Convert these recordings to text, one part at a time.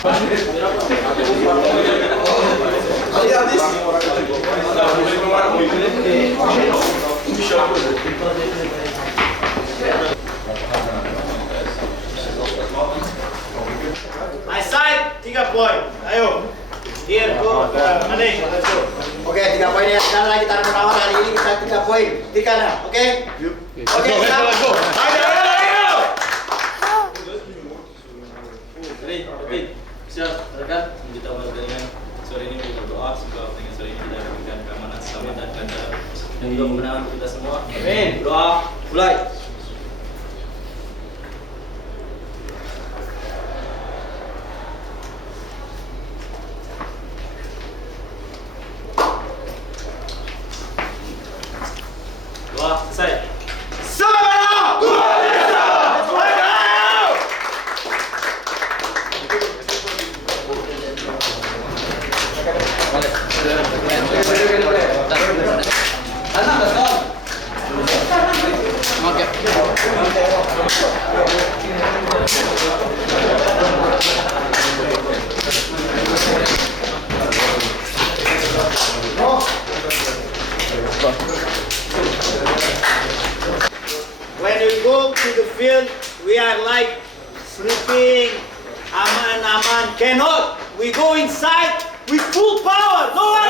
My side, 3 poin. Ayo. Here, go. Maning, let's go. Oke, 3 poin ya. Sekali lagi taruh penawar hari ini kita 3 poin. Tiga ya, oke? Oke, let's go. Ayo. Siap, rekan. Kita mulai dengan sore ini kita berdoa semoga dengan sore ini kita diberikan keamanan, selamat dan kelancaran dan juga kemenangan untuk kita semua. Amin. Doa mulai. Doa selesai. When we go to the field, we are like sleeping, aman, cannot. We go inside with full power. No one.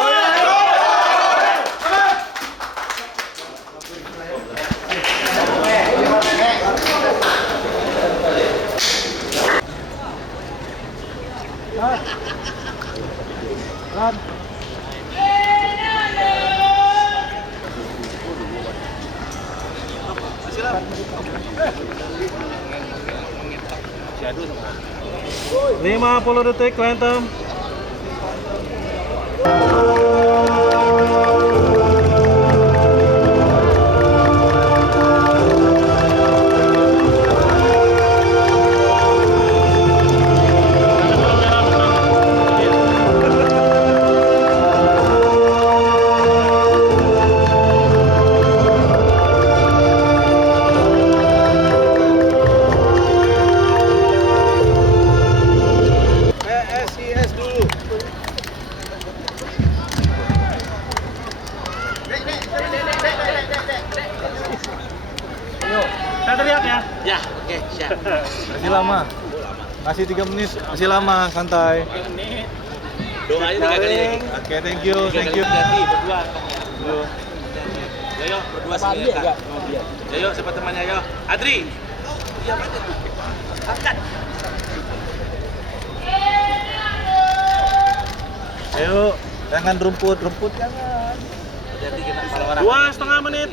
Lima 50 detik, Lantem. PSIS dulu. Ayo, kita teriak ya. Ya, oke, siap. Masih lama. Masih 3 menit, masih lama, santai. Doain 3 kali. Oke, thank you, thank you. Ganti berdua. Yoyo, berdua sini. Yoyo, siapa temannya Yoyo? Adri. Iya, mana tuh? Angkat. Ayo, jangan rumput jangan. Hati-hati kena kepala orang. 2,5 menit.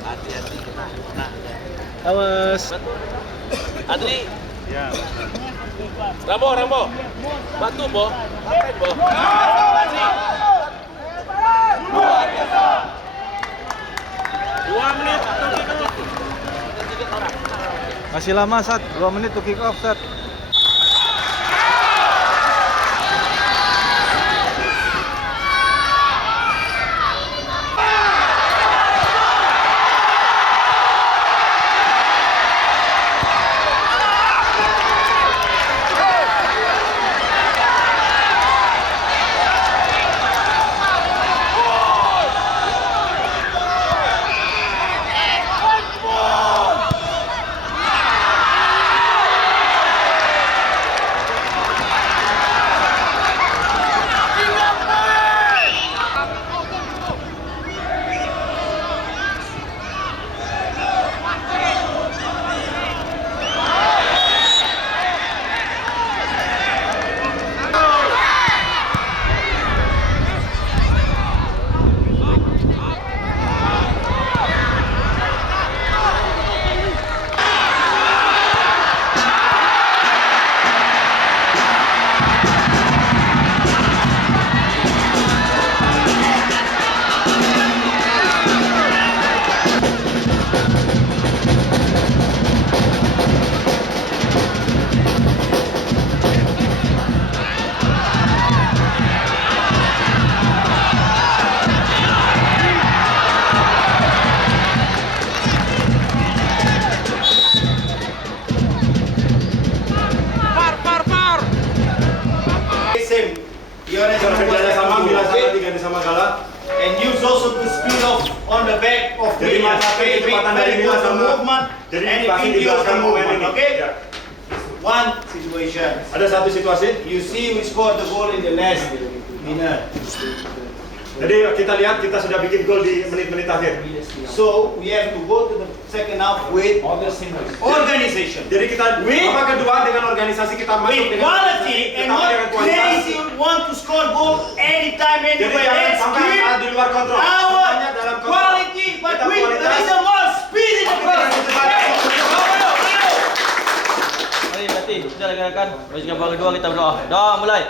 Hati-hati kena. Awas. Adri. Ya. Rambo. Batu, Bo. Ngapain, Bo? Luar biasa. 2 menit to kick off. Masih lama, Sat. 2 menit to kick off, Sat. kerjanya sama bila sama diganti sama Gala. And use also the speed of on the back of Jadi Mila. manfaatkan kecepatan dari Mila the sama- movement Jadi and pasti di videos the belakang pemain movement. ini. Okay. Ya. One situation. Ada satu situasi. You see, we scored the goal in the last minute. Jadi kita lihat kita sudah bikin gol di menit-menit akhir. So we have to go to the second half with organization. Jadi kita babak kedua dengan organisasi kita masuk With dengan quality and tetapi not dengan kualitas. crazy want to score goal anytime, Jadi anywhere. jangan Let's sampai keep ada di luar kontrol. our Semuanya dalam kontrol. quality, but Kita with a kualitas. little more speed in the Oke, game. cepat. Mari berarti sudah rekan-rekan. Mari gambar kedua kita berdoa. Doa mulai.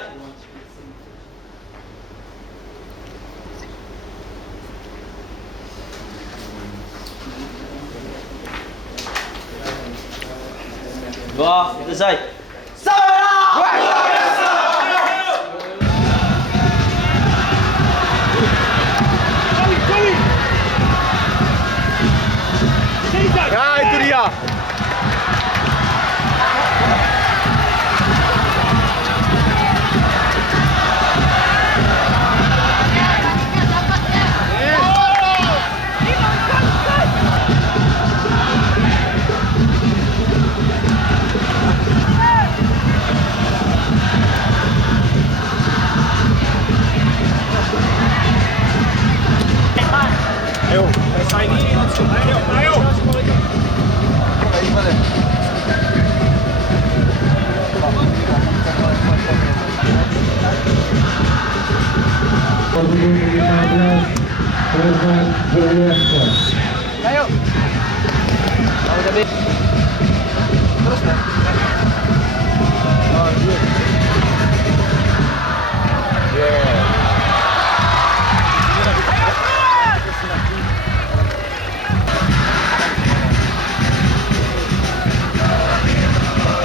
Doa selesai. Ya, itu dia.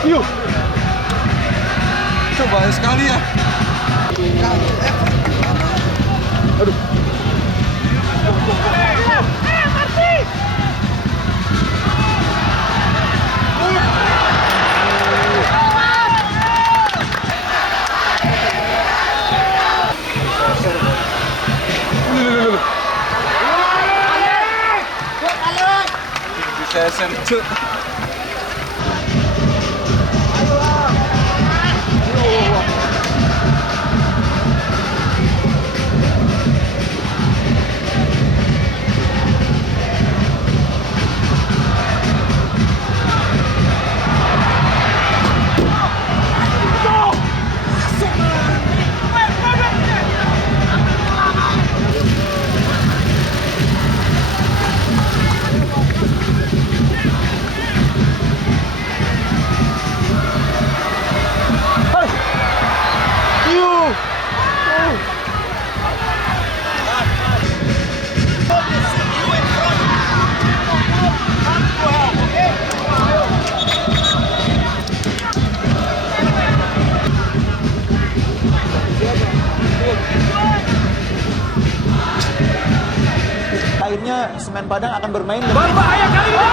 Yuk. Coba sekali ya. Aduh. Bisa sentuh. Akhirnya Semen Padang akan bermain berbahaya kali ini.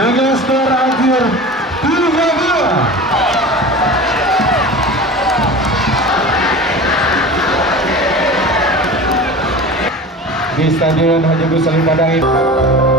dengan skor akhir 3-2. Di Stadion Haji Agus Salim Padang ini.